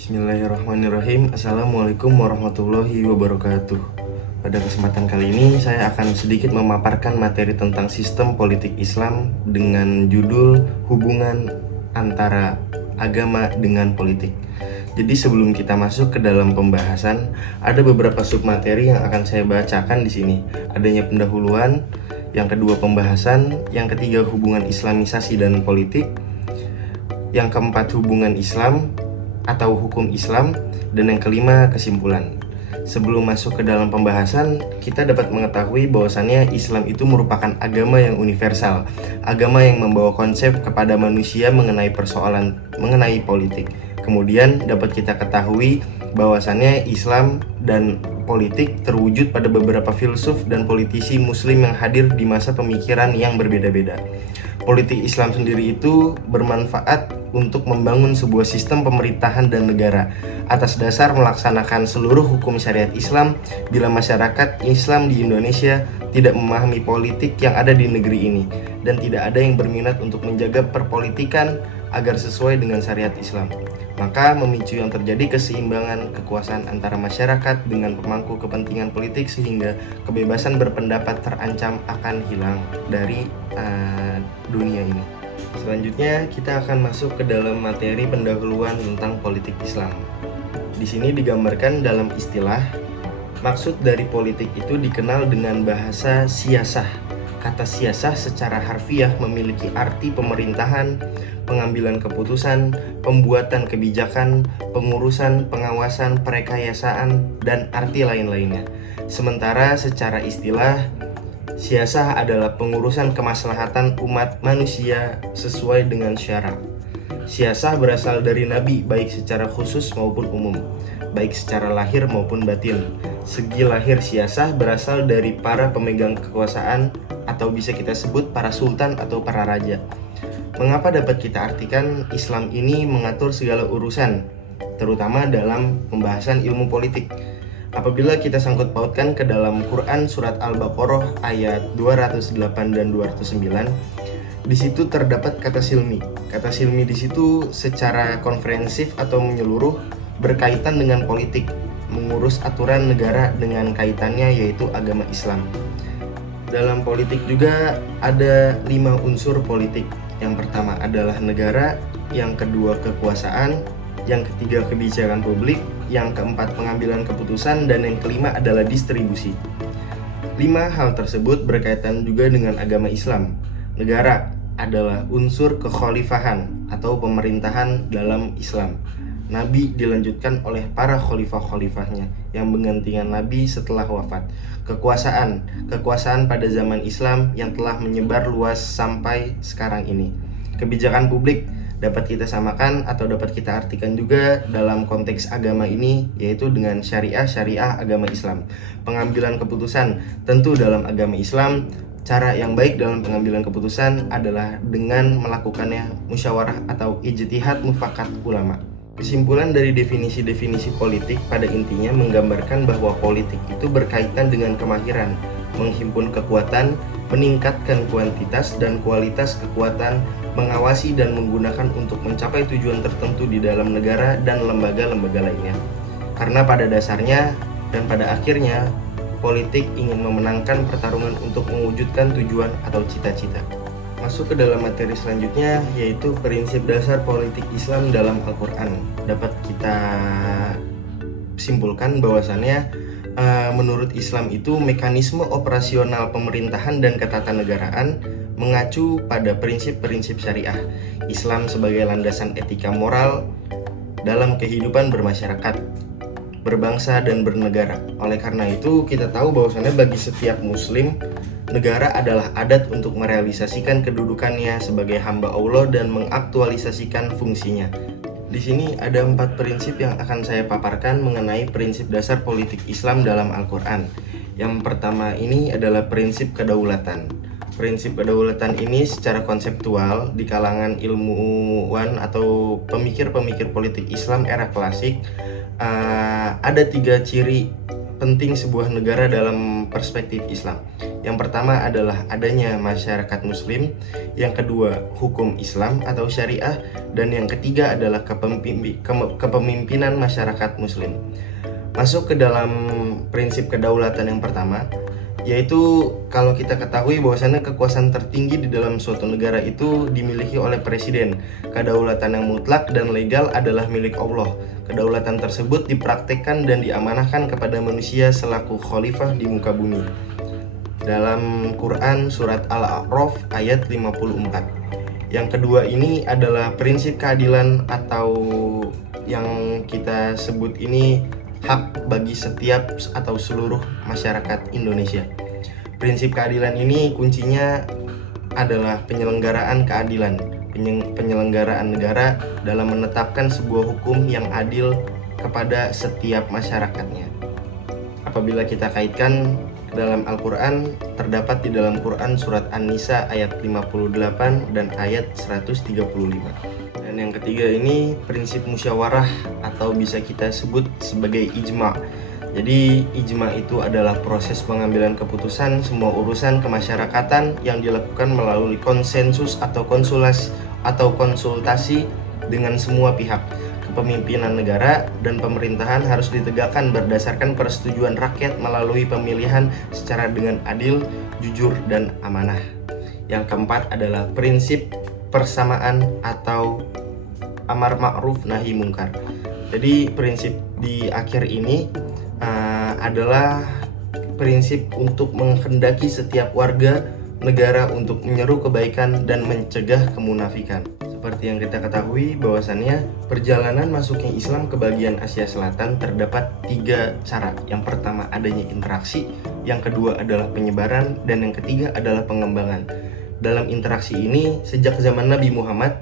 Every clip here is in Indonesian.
Bismillahirrahmanirrahim. Assalamualaikum warahmatullahi wabarakatuh. Pada kesempatan kali ini saya akan sedikit memaparkan materi tentang sistem politik Islam dengan judul hubungan antara agama dengan politik. Jadi sebelum kita masuk ke dalam pembahasan, ada beberapa submateri yang akan saya bacakan di sini. Adanya pendahuluan, yang kedua pembahasan, yang ketiga hubungan Islamisasi dan politik, yang keempat hubungan Islam atau hukum Islam, dan yang kelima kesimpulan. Sebelum masuk ke dalam pembahasan, kita dapat mengetahui bahwasannya Islam itu merupakan agama yang universal, agama yang membawa konsep kepada manusia mengenai mengenai politik. Kemudian dapat kita ketahui bahwasannya Islam dan politik terwujud pada beberapa filsuf dan politisi muslim yang hadir di masa pemikiran yang berbeda-beda. Politik Islam sendiri itu bermanfaat untuk membangun sebuah sistem pemerintahan dan negara atas dasar melaksanakan seluruh hukum syariat Islam. Bila masyarakat Islam di Indonesia tidak memahami politik yang ada di negeri ini dan tidak ada yang berminat untuk menjaga perpolitikan agar sesuai dengan syariat Islam, maka memicu yang terjadi keseimbangan kekuasaan antara masyarakat dengan pemangku kepentingan politik sehingga kebebasan berpendapat terancam akan hilang dari dunia ini. Selanjutnya kita akan masuk ke dalam materi pendahuluan tentang politik Islam. Di sini digambarkan dalam istilah, maksud dari politik itu dikenal dengan bahasa siyasah. Kata siyasah secara harfiah memiliki arti pemerintahan, pengambilan keputusan, pembuatan kebijakan, pengurusan, pengawasan, perekayasaan, dan arti lain-lainnya. Sementara secara istilah, siyasah adalah pengurusan kemaslahatan umat manusia sesuai dengan syara. Siyasah berasal dari Nabi baik secara khusus maupun umum, baik secara lahir maupun batin. Segi lahir siyasah berasal dari para pemegang kekuasaan atau bisa kita sebut para sultan atau para raja. Mengapa dapat kita artikan Islam ini mengatur segala urusan, terutama dalam pembahasan ilmu politik? Apabila kita sangkut pautkan ke dalam Quran surat Al-Baqarah ayat 208 dan 209, di situ terdapat kata silmi. Kata silmi di situ secara konferensif atau menyeluruh berkaitan dengan politik, mengurus aturan negara dengan kaitannya yaitu agama Islam. Dalam politik juga ada 5 unsur politik. Yang pertama adalah negara, yang kedua kekuasaan, yang ketiga kebijakan publik, yang keempat pengambilan keputusan, dan yang kelima adalah distribusi. 5 hal tersebut berkaitan juga dengan agama Islam. Negara adalah unsur kekhalifahan atau pemerintahan dalam Islam. Nabi dilanjutkan oleh para khalifah-khalifahnya yang menggantikan Nabi setelah wafat. Kekuasaan pada zaman Islam yang telah menyebar luas sampai sekarang ini. Kebijakan publik dapat kita samakan atau dapat kita artikan juga dalam konteks agama ini yaitu dengan syariah agama Islam. Pengambilan keputusan tentu dalam agama Islam, cara yang baik dalam pengambilan keputusan adalah dengan melakukannya musyawarah atau ijtihad mufakat ulama. Kesimpulan dari definisi-definisi politik pada intinya menggambarkan bahwa politik itu berkaitan dengan kemahiran, menghimpun kekuatan, meningkatkan kuantitas dan kualitas kekuatan, mengawasi dan menggunakan untuk mencapai tujuan tertentu di dalam negara dan lembaga-lembaga lainnya. Karena pada dasarnya dan pada akhirnya, politik ingin memenangkan pertarungan untuk mewujudkan tujuan atau cita-cita. Masuk ke dalam materi selanjutnya yaitu prinsip dasar politik Islam dalam Al-Quran. Dapat kita simpulkan bahwasannya menurut Islam itu mekanisme operasional pemerintahan dan ketatanegaraan mengacu pada prinsip-prinsip syariah. Islam sebagai landasan etika moral dalam kehidupan bermasyarakat, berbangsa dan bernegara. Oleh karena itu kita tahu bahwasannya bagi setiap muslim, negara adalah adat untuk merealisasikan kedudukannya sebagai hamba Allah dan mengaktualisasikan fungsinya. Di sini ada 4 prinsip yang akan saya paparkan mengenai prinsip dasar politik Islam dalam Al-Quran. Yang pertama ini adalah prinsip kedaulatan. Prinsip kedaulatan ini secara konseptual di kalangan ilmuwan atau pemikir-pemikir politik Islam era klasik ada 3 ciri penting sebuah negara dalam perspektif Islam. Yang pertama adalah adanya masyarakat muslim, yang kedua hukum Islam atau syariah, dan yang ketiga adalah kepemimpinan masyarakat muslim. Masuk ke dalam prinsip kedaulatan yang pertama, yaitu kalau kita ketahui bahwasannya kekuasaan tertinggi di dalam suatu negara itu dimiliki oleh presiden. Kedaulatan yang mutlak dan legal adalah milik Allah. Kedaulatan tersebut dipraktikkan dan diamanahkan kepada manusia selaku khalifah di muka bumi. Dalam Quran surat Al-A'raf ayat 54. Yang kedua ini adalah prinsip keadilan atau yang kita sebut ini hak bagi setiap atau seluruh masyarakat Indonesia. Prinsip keadilan ini kuncinya adalah penyelenggaraan keadilan, penyelenggaraan negara dalam menetapkan sebuah hukum yang adil kepada setiap masyarakatnya. Apabila kita kaitkan ke dalam Al-Quran, terdapat di dalam Quran surat An-Nisa ayat 58 dan ayat 135. Dan yang ketiga ini prinsip musyawarah atau bisa kita sebut sebagai ijma. Jadi ijma itu adalah proses pengambilan keputusan semua urusan kemasyarakatan yang dilakukan melalui konsensus atau konsultasi dengan semua pihak. Kepemimpinan negara dan pemerintahan harus ditegakkan berdasarkan persetujuan rakyat melalui pemilihan secara dengan adil, jujur, dan amanah. Yang keempat adalah prinsip persamaan atau amar ma'ruf nahi mungkar. Jadi prinsip di akhir ini adalah prinsip untuk menghendaki setiap warga negara untuk menyeru kebaikan dan mencegah kemunafikan. Seperti yang kita ketahui bahwasannya perjalanan masuknya Islam ke bagian Asia Selatan terdapat 3 cara. Yang pertama adanya interaksi, yang kedua adalah penyebaran, dan yang ketiga adalah pengembangan. Dalam interaksi ini sejak zaman Nabi Muhammad,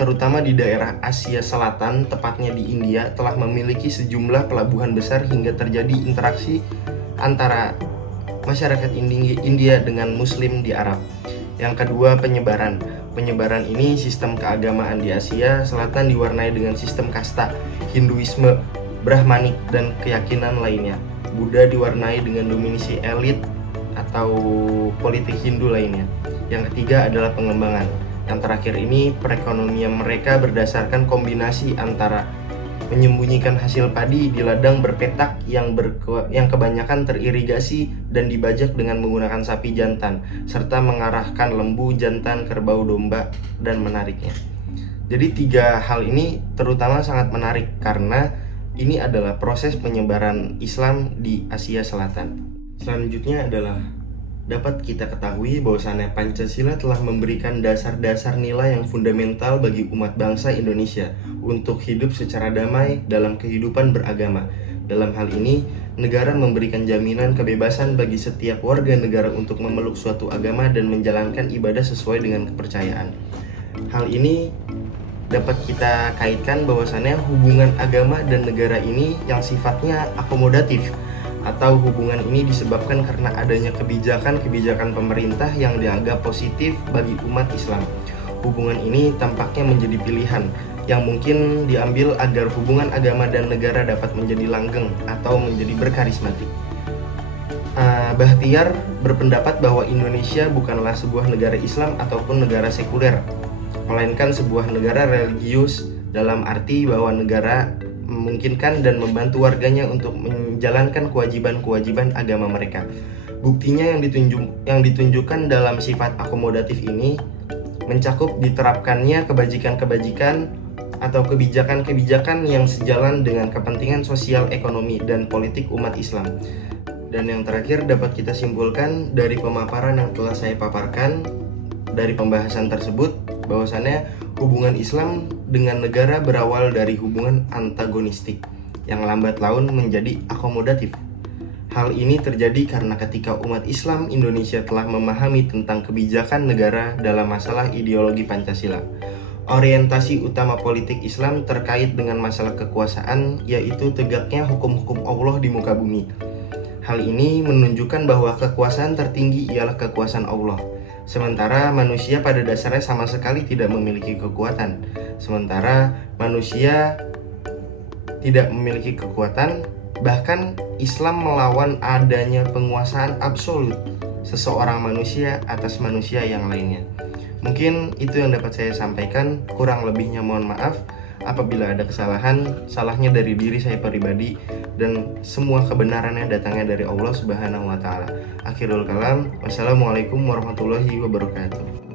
terutama di daerah Asia Selatan, tepatnya di India, telah memiliki sejumlah pelabuhan besar hingga terjadi interaksi antara masyarakat India dengan Muslim di Arab. Yang kedua, penyebaran. Penyebaran ini sistem keagamaan di Asia Selatan diwarnai dengan sistem kasta, Hinduisme, Brahmanik, dan keyakinan lainnya. Buddha diwarnai dengan dominasi elit atau politik Hindu lainnya. Yang ketiga adalah pengembangan. Yang terakhir ini perekonomian mereka berdasarkan kombinasi antara menyembunyikan hasil padi di ladang berpetak yang kebanyakan teririgasi dan dibajak dengan menggunakan sapi jantan, serta mengarahkan lembu, jantan, kerbau, domba, dan menariknya. Jadi 3 hal ini terutama sangat menarik karena ini adalah proses penyebaran Islam di Asia Selatan. Selanjutnya adalah dapat kita ketahui bahwasannya Pancasila telah memberikan dasar-dasar nilai yang fundamental bagi umat bangsa Indonesia untuk hidup secara damai dalam kehidupan beragama. Dalam hal ini, negara memberikan jaminan kebebasan bagi setiap warga negara untuk memeluk suatu agama dan menjalankan ibadah sesuai dengan kepercayaan. Hal ini dapat kita kaitkan bahwasannya hubungan agama dan negara ini yang sifatnya akomodatif, atau hubungan ini disebabkan karena adanya kebijakan-kebijakan pemerintah yang dianggap positif bagi umat Islam. Hubungan ini tampaknya menjadi pilihan yang mungkin diambil agar hubungan agama dan negara dapat menjadi langgeng atau menjadi berkarismatik. Bahtiar berpendapat bahwa Indonesia bukanlah sebuah negara Islam ataupun negara sekuler, melainkan sebuah negara religius dalam arti bahwa negara memungkinkan dan membantu warganya untuk menjalankan kewajiban-kewajiban agama mereka. Buktinya yang ditunjukkan dalam sifat akomodatif ini mencakup diterapkannya kebajikan-kebajikan atau kebijakan-kebijakan yang sejalan dengan kepentingan sosial, ekonomi, dan politik umat Islam. Dan yang terakhir dapat kita simpulkan dari pemaparan yang telah saya paparkan dari pembahasan tersebut bahwasannya hubungan Islam dengan negara berawal dari hubungan antagonistik yang lambat laun menjadi akomodatif. Hal ini terjadi karena ketika umat Islam Indonesia telah memahami tentang kebijakan negara dalam masalah ideologi Pancasila. Orientasi utama politik Islam terkait dengan masalah kekuasaan yaitu tegaknya hukum-hukum Allah di muka bumi. Hal ini menunjukkan bahwa kekuasaan tertinggi ialah kekuasaan Allah. Sementara manusia pada dasarnya sama sekali tidak memiliki kekuatan. Sementara manusia tidak memiliki kekuatan, Bahkan Islam melawan adanya penguasaan absolut seseorang manusia atas manusia yang lainnya. Mungkin itu yang dapat saya sampaikan, kurang lebihnya mohon maaf. Apabila ada kesalahan, salahnya dari diri saya pribadi, dan semua kebenarannya datangnya dari Allah Subhanahu wa Ta'ala. Akhirul kalam, wassalamualaikum warahmatullahi wabarakatuh.